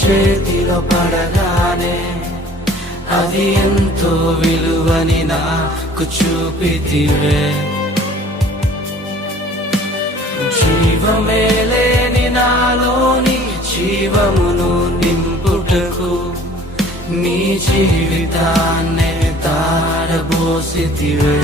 చేతిలో పడగానే అది ఎంతో విలువని నాకు చూపితివే. జీవమే లేని నాలోని జీవమును నింపుటకు నీ జీవితాన్నే తారబోసితివే.